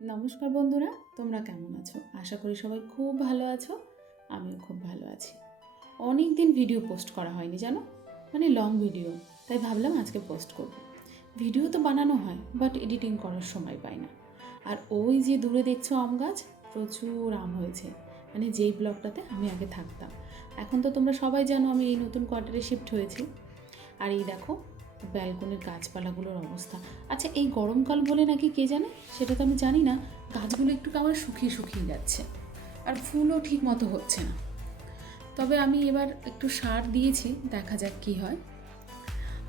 নমস্কার বন্ধুরা, তোমরা কেমন আছো? আশা করি সবাই খুব ভালো আছো। আমিও খুব ভালো আছি। অনেক দিন ভিডিও পোস্ট করা হয়নি জানো, মানে লং ভিডিও। তাই ভাবলাম আজকে পোস্ট করব। ভিডিও তো বানানো হয়, বাট এডিটিং করার সময় পাই না। আর ওই যে দূরে দেখছো আম গাছ, প্রচুর আম হয়েছে। মানে যেই ব্লকটাতে আমি আগে থাকতাম। এখন তো তোমরা সবাই জানো আমি এই নতুন কোয়ার্টারে শিফট হয়েছি। আর এই দেখো ব্যালকনির গাছপালাগুলোর অবস্থা। আচ্ছা, এই গরমকাল বলে নাকি কে জানে, সেটা তো আমি জানি না, গাছগুলো একটু কেমন শুকিয়ে শুকিয়ে যাচ্ছে আর ফুলও ঠিক মতো হচ্ছে না। তবে আমি এবার একটু সার দিয়েছি, দেখা যাক কী হয়।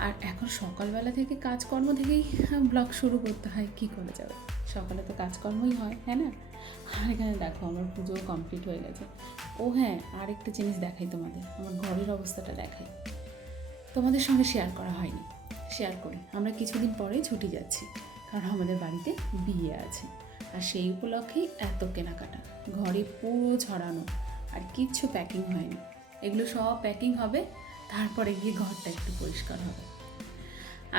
আর এখন সকালবেলা থেকে কাজকর্ম থেকেই ব্লগ শুরু করতে হয়, কী করা যাবে, সকালে তো কাজকর্মই হয়, হ্যাঁ না? আর এখানে দেখো আমার পুজোও কমপ্লিট হয়ে গেছে। ও হ্যাঁ, আর একটা জিনিস দেখাই তোমাদের, আমার ঘরের অবস্থাটা দেখাই। তোমাদের সঙ্গে শেয়ার করা হয়নি, শেয়ার করি। আমরা কিছুদিন পরেই ছুটি যাচ্ছি, কারণ আমাদের বাড়িতে বিয়ে আছে। আর সেই উপলক্ষেই এত কেনাকাটা, ঘরে পুরো ছড়ানো, আর কিচ্ছু প্যাকিং হয়নি। এগুলো সব প্যাকিং হবে, তারপরে গিয়ে ঘরটা একটু পরিষ্কার হবে।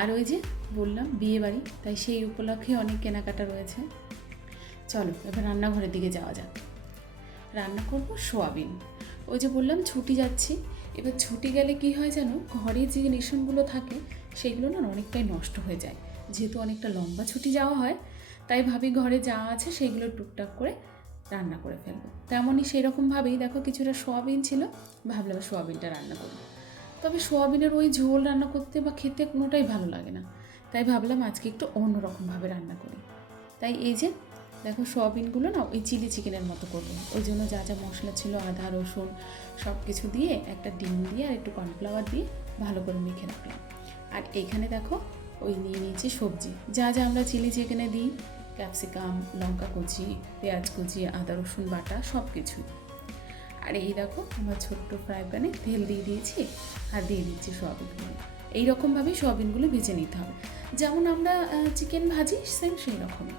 আর ওই যে বললাম বিয়ে বাড়ি, তাই সেই উপলক্ষে অনেক কেনাকাটা রয়েছে। চলো এবার রান্নাঘরের দিকে যাওয়া যাক। রান্না করব সোয়াবিন। ওই যে বললাম ছুটি যাচ্ছি। এবার ছুটি গেলে কি হয় জানো, ঘরে যে রেশনগুলো থাকে সেগুলো না অনেকটাই নষ্ট হয়ে যায়। যেহেতু অনেকটা লম্বা ছুটি যাওয়া হয়, তাই ভাবি ঘরে যা আছে সেগুলো টুকটাক করে রান্না করে ফেলবো। তেমনই সেরকমভাবেই দেখো কিছুটা সোয়াবিন ছিল, ভাবলাম সোয়াবিনটা রান্না করি। তবে সোয়াবিনের ওই ঝোল রান্না করতে বা খেতে কোনোটাই ভালো লাগে না, তাই ভাবলাম আজকে একটু অন্যরকমভাবে রান্না করি। তাই এই যে দেখো সোয়াবিনগুলো না ওই চিলি চিকেনের মতো করবো। ওই জন্য যা যা মশলা ছিল, আদা রসুন সব কিছু দিয়ে, একটা ডিম দিয়ে আর একটু কর্নফ্লাওয়ার দিয়ে ভালো করে মেখে রাখলাম। আর এইখানে দেখো ওই নিয়ে নিয়েছি সবজি, যা যা আমরা চিলি চিকেনে দিই, ক্যাপসিকাম, লঙ্কা কুচি, পেঁয়াজ কুচি, আদা রসুন বাটা সব কিছুই। আর এই দেখো আমার ছোট্ট ফ্রাই প্যানে তেল দিয়ে দিয়েছি আর দিয়ে দিচ্ছি সোয়াবিনগুলো। এইরকমভাবেই সোয়াবিনগুলো ভেজে নিতে হবে, যেমন আমরা চিকেন ভাজি সেম সেই রকমই।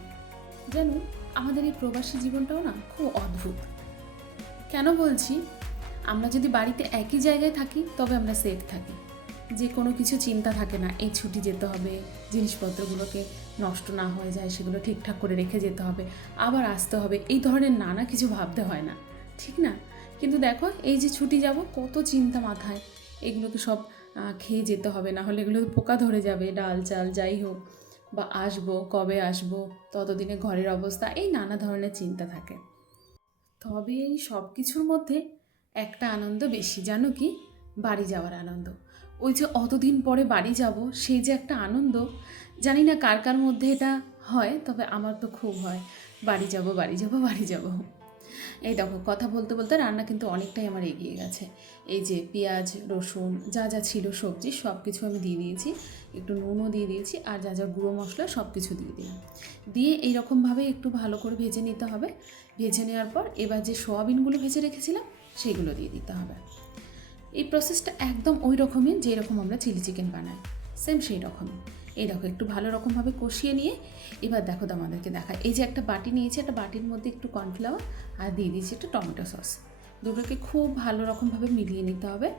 জানো, আমাদের এই প্রবাসী জীবনটাও না খুব অদ্ভুত। কেন বলছি, আমরা যদি বাড়িতে একই জায়গায় থাকি তবে আমরা সেফ থাকি, যে কোনো কিছু চিন্তা থাকে না, এই ছুটি যেতে হবে, জিনিসপত্রগুলোকে নষ্ট না হয়ে যায় সেগুলো ঠিকঠাক করে রেখে যেতে হবে, আবার আসতে হবে, এই ধরনের নানা কিছু ভাবতে হয় না, ঠিক না? কিন্তু দেখো এই যে ছুটি যাব, কত চিন্তা মাথায়, এগুলোকে সব খেয়ে যেতে হবে, না হলে এগুলো পোকা ধরে যাবে, ডাল চাল যাই হোক, বা আসবো কবে আসবো, ততদিনে ঘরের অবস্থা, এই নানা ধরনের চিন্তা থাকে। তবে এই সব কিছুর মধ্যে একটা আনন্দ বেশি, জানো কি? বাড়ি যাওয়ার আনন্দ। ওই যে অতদিন পরে বাড়ি যাব, সেই যে একটা আনন্দ, জানি না কার কার মধ্যে এটা হয়, তবে আমার তো খুব হয়, বাড়ি যাব বাড়ি যাব বাড়ি যাব। এই দেখো কথা বলতে বলতে রান্না কিন্তু অনেকটাই আমার এগিয়ে গেছে। এই যে পেঁয়াজ রসুন যা যা ছিল সবজি সব কিছু আমি দিয়ে দিয়েছি, একটু নুনও দিয়ে দিয়েছি, আর যা যা গুঁড়ো মশলা সব কিছু দিয়ে দিলাম। দিয়ে এইরকমভাবে একটু ভালো করে ভেজে নিতে হবে। ভেজে নেওয়ার পর এবার যে সোয়াবিনগুলো ভেজে রেখেছিলাম সেইগুলো দিয়ে দিতে হবে। এই প্রসেসটা একদম ওই রকমই যেরকম আমরা চিলি চিকেন বানাই, সেম সেই রকমই। এই দেখো একটু ভালো রকমভাবে কষিয়ে নিয়ে এবার দেখো তোমাদেরকে দেখায়, এই যে একটা বাটি নিয়েছি, একটা বাটির মধ্যে একটু কর্নফ্লাওয়ার আর দিয়ে দিয়েছি একটু টমেটো সস। দুটোকে খুব ভালো রকমভাবে মিলিয়ে নিতে হবে।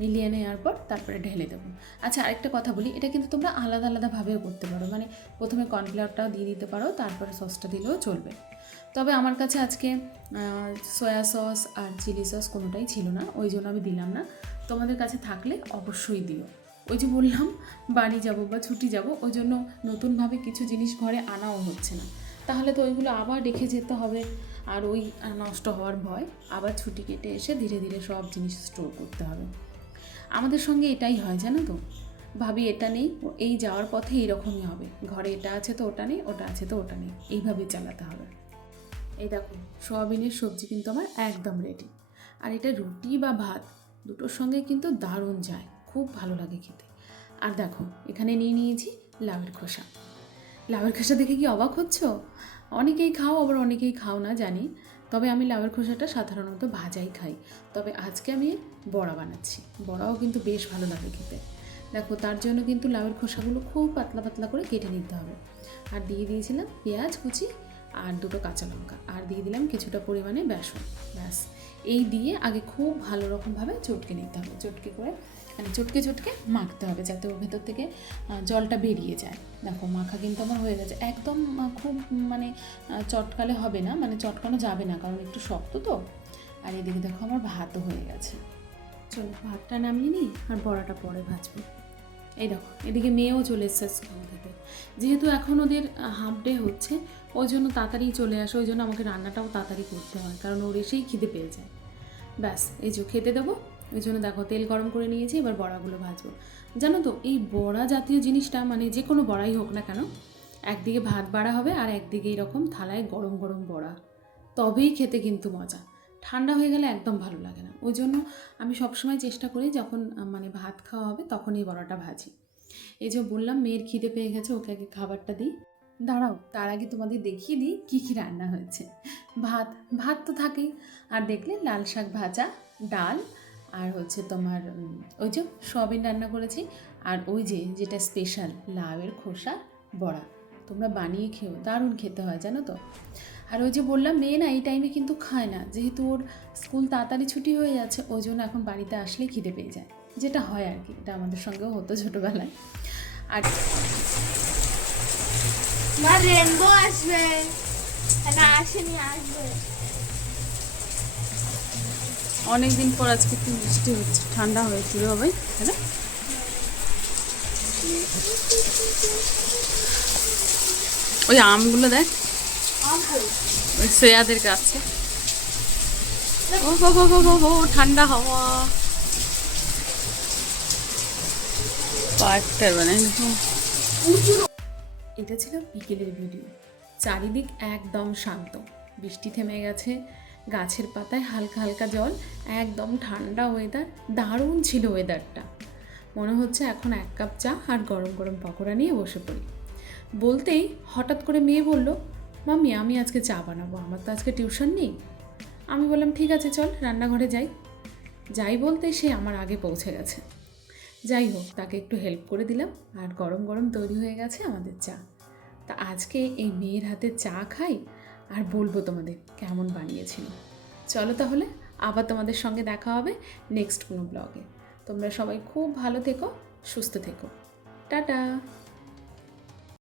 মিলিয়ে নেওয়ার পর তারপরে ঢেলে দেবো। আচ্ছা আরেকটা কথা বলি, এটা কিন্তু তোমরা আলাদা আলাদাভাবেও করতে পারো, মানে প্রথমে কর্নফ্লাওয়ারটাও দিয়ে দিতে পারো, তারপরে সসটা দিলেও চলবে। তবে আমার কাছে আজকে সয়া সস আর চিলি সস কোনোটাই ছিল না, ওই জন্য আমি দিলাম না। তোমাদের কাছে থাকলে অবশ্যই দিও। ওই যে বললাম বাড়ি যাব বা ছুটি যাব, ওই জন্য নতুনভাবে কিছু জিনিস ঘরে আনাও হচ্ছে না, তাহলে তো ওইগুলো আবার রেখে যেতে হবে, আর ওই নষ্ট হওয়ার ভয়, আবার ছুটি কেটে এসে ধীরে ধীরে সব জিনিস স্টোর করতে হবে। আমাদের সঙ্গে এটাই হয় জানো তো, ভাবি এটা নেই, এই যাওয়ার পথে এইরকমই হবে, ঘরে এটা আছে তো ওটা নেই, ওটা আছে তো ওটা নেই, এইভাবেই চালাতে হবে। এই দেখো সোয়াবিনের সবজি কিন্তু আমার একদম রেডি। আর এটা রুটি বা ভাত দুটোর সঙ্গে কিন্তু দারুণ যায়, খুব ভালো লাগে খেতে। আর দেখো এখানে নিয়ে নিয়েছি লাউয়ের খোসা। লাউয়ের খোসা দেখে কি অবাক হচ্ছ? অনেকেই খাও আবার অনেকেই খাও না জানি, তবে আমি লাউয়ের খোসাটা সাধারণত ভাজাই খাই। তবে আজকে আমি বড়া বানাচ্ছি, বড়াও কিন্তু বেশ ভালো লাগে খেতে। দেখো তার জন্য কিন্তু লাউয়ের খোসাগুলো খুব পাতলা পাতলা করে কেটে নিতে হবে। আর দিয়ে দিয়েছিলাম পেঁয়াজ কুচি আর দুটো কাঁচা লঙ্কা, আর দিয়ে দিলাম কিছুটা পরিমাণে বেসন। ব্যাস এই দিয়ে আগে খুব ভালো রকমভাবে চটকে নিতে হবে, চটকে করে মানে চটকে চটকে মাখতে হবে যাতে ওর ভেতর থেকে জলটা বেরিয়ে যায়। দেখো মাখা কিন্তু আমার হয়ে গেছে, একদম খুব মানে চটকালে হবে না, মানে চটকানো যাবে না কারণ একটু শক্ত তো। আর এদিকে দেখো আমার ভাতও হয়ে গেছে। চলো ভাতটা নামিয়ে নিই আর বড়াটা পরে ভাজবো। এই দেখো এদিকে মেয়েও চলে এসছে স্কুল থেকে, যেহেতু এখন ওদের হাফ ডে হচ্ছে ওই জন্য তাড়াতাড়ি চলে আসে, ওই জন্য আমাকে রান্নাটাও তাড়াতাড়ি করতে হয় কারণ ওর এসেই খিদে পেয়ে যায়। ব্যাস এই যে খেতে দেবো, ওই জন্য দেখো তেল গরম করে নিয়েছি, এবার বড়াগুলো ভাজবো। জানো তো এই বড়া জাতীয় জিনিসটা মানে যে কোনো বড়াই হোক না কেন, একদিকে ভাত বাড়া হবে আর একদিকে এরকম থালায় গরম গরম বড়া, তবেই খেতে কিন্তু মজা। ঠান্ডা হয়ে গেলে একদম ভালো লাগে না, ওই জন্য আমি সবসময় চেষ্টা করি যখন মানে ভাত খাওয়া হবে তখন এই বড়াটা ভাজি। এই যে বললাম মেয়ের খিদে পেয়ে গেছে, ওকে আগে খাবারটা দিই। দাঁড়াও তার আগে তোমাদের দেখিয়ে দিই কী কী রান্না হয়েছে। ভাত ভাত তো থাকেই, আর দেখলে লাল শাক ভাজা, ডাল, আর হচ্ছে তোমার ওই যে সয়াবিন রান্না করেছি, আর ওই যে যেটা স্পেশাল লাউয়ের খোসা বড়া। তোমরা বানিয়ে খেও, দারুণ খেতে হয় জানো তো। আর ওই যে বললাম মেয়ে না এই টাইমে কিন্তু খায় না, যেহেতু ওর স্কুল তাড়াতাড়ি ছুটি হয়ে যাচ্ছে ওই জন্য এখন বাড়িতে আসলেই খিদে পেয়ে যায়, যেটা হয় আর কি, এটা আমাদের সঙ্গেও হতো ছোটোবেলায়। আর মা রেনবো আসবে না, আসেনি, আসবে। অনেক দিন পর আজকে একটু বৃষ্টি হচ্ছে, ঠান্ডা হয়েছিল হবে তাই না? ওই আমগুলো দেখ ওই শ্রেয়াদের কাছে, ও হো হো হো হো হো ঠান্ডা হাওয়া পার্কটার বানাই। এটা ছিল বিকেলের ভিডিও, চারিদিক একদম শান্ত, বৃষ্টি থেমে গেছে, গাছের পাতায় হালকা হালকা জল, একদম ঠান্ডা ওয়েদার, দারুণ ছিল ওয়েদারটা। মনে হচ্ছে এখন এক কাপ চা আর গরম গরম পকোড়া নিয়ে বসে পড়ি। বলতেই হঠাৎ করে মেয়ে বলল, মাম্মি আমি আজকে চা বানাবো, আমার তো আজকে টিউশন নেই। আমি বললাম ঠিক আছে চল রান্নাঘরে যাই। যাই বলতে সে আমার আগে পৌঁছে গেছে। যাই হোক তাকে একটু হেল্প করে দিলাম আর গরম গরম তৈরি হয়ে গেছে আমাদের চা। তা আজকে এই মেয়ের হাতে চা খাই আর বলবো তোমাদের কেমন বানিয়েছিল। চলো তাহলে আবার তোমাদের সঙ্গে দেখা হবে নেক্সট কোনো ব্লগে। তোমরা সবাই খুব ভালো থেকো, সুস্থ থেকো, টাটা।